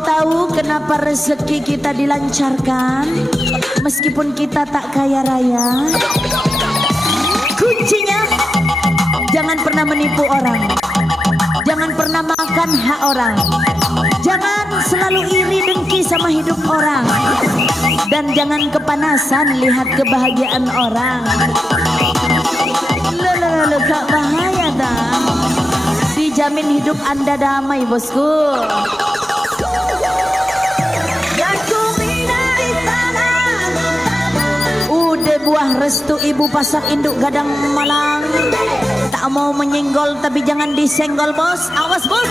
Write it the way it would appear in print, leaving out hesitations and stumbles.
tahu kenapa rezeki kita dilancarkan meskipun kita tak kaya raya? Kuncinya jangan pernah menipu orang, jangan pernah makan hak orang, jangan selalu iri dengki sama hidup orang, dan jangan kepanasan lihat kebahagiaan orang. Lalu kak bahaya dah. Dijamin hidup Anda damai bosku. Udah buah restu ibu pasang induk gadang malang. Tak mau menyenggol tapi jangan disenggol bos. Awas bos.